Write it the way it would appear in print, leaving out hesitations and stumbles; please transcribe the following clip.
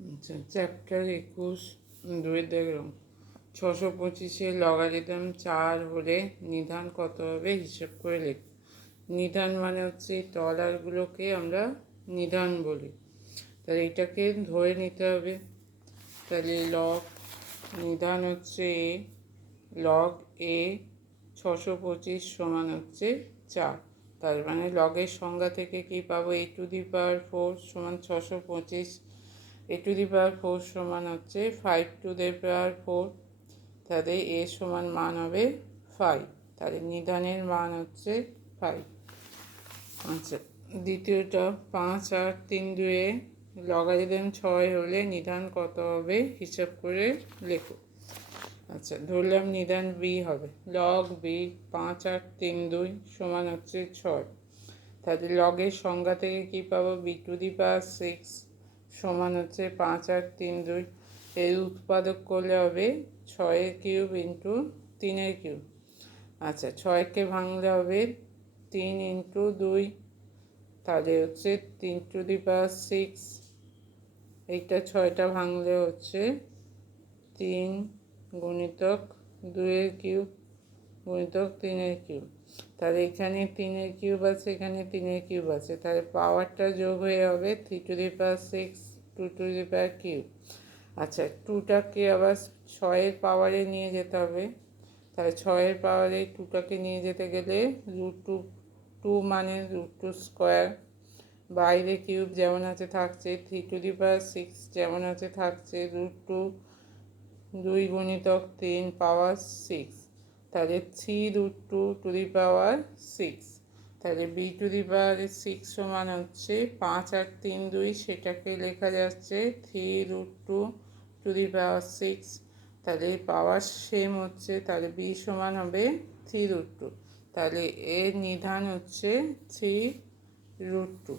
আচ্ছা, চ্যাপ্টার 21 দুই দেখলাম 625-এর লগারিদম 4 হলে নিধান কত হবে হিসেব করে লেখ। নিধান মানে হচ্ছে এই টলারগুলোকে আমরা নিধান বলি। তাহলে এটাকে ধরে নিতে হবে। তাহলে নিধান হচ্ছে লগ এ 625 সমান হচ্ছে 4। তার মানে লগের সংজ্ঞা থেকে কি পাবো, a⁴ সমান 625, a⁴ সমান হচ্ছে 5⁴। তাহলে এ সমান মান হবে 5। তাহলে নিধানের মান হচ্ছে 5। আচ্ছা, দ্বিতীয়টা 5 আর 3 দুয়ে লগারিদম 6 হলে নিধান কত হবে হিসাব করে লেখো। আচ্ছা, ধরলাম নিধান বি হবে লগ বি 5 আর 3 2 সমান হচ্ছে 6। তাহলে লগের সংজ্ঞা থেকে কী পাবো, b⁴ সমান হচ্ছে 5 আর 3 2। এর উৎপাদক করলে হবে 6³ ইন্টু 3³ আচ্ছা, 6কে ভাঙলে হবে 3 ইন্টু 2, তাহলে হচ্ছে 3⁶। এইটা 6টা ভাঙলে হচ্ছে 3 গুণিতক 2³ গুণিতক 3³ তাহলে এখানে 3³ আছে, এখানে 3³ আছে, তাহলে পাওয়ারটা যোগ হয়ে হবে 3⁶ 2⁵। আচ্ছা, 2টাকে আবার 6-এর পাওয়ারে নিয়ে যেতে হবে। তাহলে 6-এর পাওয়ারে 2টাকে নিয়ে যেতে গেলে √2 মানে √2², বাইরে কিউব যেমন আছে থাকছে, 3⁶ যেমন আছে থাকছে, √2 2 গুণিতক 3 পাওয়ার 6, তাহলে 3√2⁶। তাহলে b⁴ সমান হচ্ছে 5 আর 3 2, সেটাকে লেখা যাচ্ছে 3√2⁶। তাহলে পাওয়ার সেম হচ্ছে, তাহলে b সমান হবে 3√2। তাহলে এর নিধান হচ্ছে 3√2।